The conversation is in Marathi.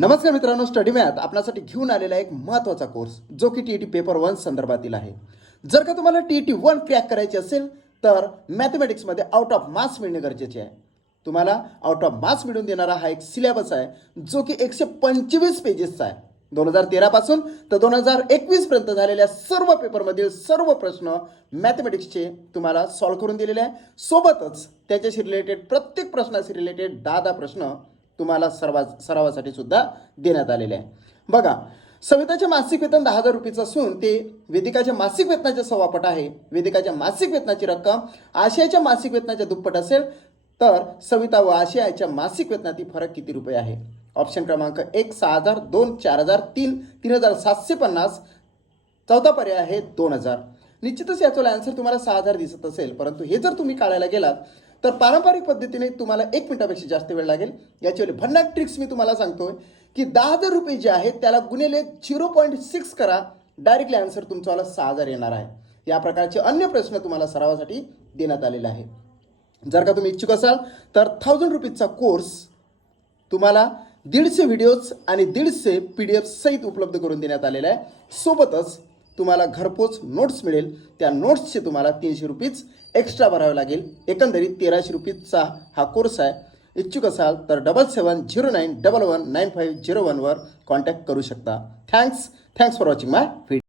नमस्कार मित्रांनो, स्टडी मॅथ आपल्यासाठी घेऊन आलेला एक महत्त्वाचा कोर्स जो की टी पेपर 1 संदर्भातील आहे. जर का तुम्हाला टी 1 क्रॅक करायची असेल तर मॅथमॅटिक्समध्ये आउट ऑफ मार्क्स मिळणे गरजेचे आहे. तुम्हाला आउट ऑफ मार्क्स मिळून देणारा हा एक सिलेबस आहे जो की 125 पेजेसचा आहे. 2013 पासून तर 2021 पर्यंत झालेल्या सर्व पेपरमधील सर्व प्रश्न मॅथमॅटिक्सचे तुम्हाला सॉल्व्ह करून दिलेले आहे. सोबतच त्याच्याशी रिलेटेड प्रत्येक प्रश्नाशी रिलेटेड 10 प्रश्न तुम्हाला सरावासाठी सुद्धा देण्यात आलेले आहे. बघा, सविताचे मासिक वेतन 10,000 रुपयाचं असून ते वेदिकाच्या मासिक वेतनाच्या सव्वापट आहे. वेदिकाच्या मासिक वेतनाची रक्कम आशयाच्या मासिक वेतनाच्या दुप्पट असेल तर सविता व आशयाच्या मासिक वेतनातील फरक किती रुपये आहे? ऑप्शन क्रमांक 1 6,000, 2 4,000, 3 3,750, चौथा पर्याय आहे 2,000. निश्चितच याचा आन्सर तुम्हाला 6,000 दिसत असेल, परंतु हे जर तुम्ही काढायला गेलात तर पारंपरिक पद्धतीने तुम्हाला 1 मिनिटापेक्षा जास्त वेळ लागेल. याची भन्नाट ट्रिक्स मी तुम्हाला सांगतोय की 10,000 रुपये जे आहेत त्याला गुणिले 0.6 करा, डायरेक्टली आन्सर तुमचा 6,000 येणार आहे. या प्रकारचे अन्य प्रश्न तुम्हाला सरावासाठी देण्यात आलेले आहे. जर का तुम्ही इच्छुक असाल तर 1,000 रुपीजचा कोर्स तुम्हाला 150 व्हिडिओज आणि 150 PDF सहित उपलब्ध करून देण्यात आलेला आहे. सोबतच तुम्हाला घरपोच नोट्स मिळेल. त्या नोट्सचे तुम्हाला 300 रुपीज एक्स्ट्रा भरावे लागेल. एकंदरीत 1,300 रुपीजचा हा कोर्स आहे. इच्छुक असाल तर 7709119501 वर कॉन्टॅक्ट करू शकता. Thanks for watching my video.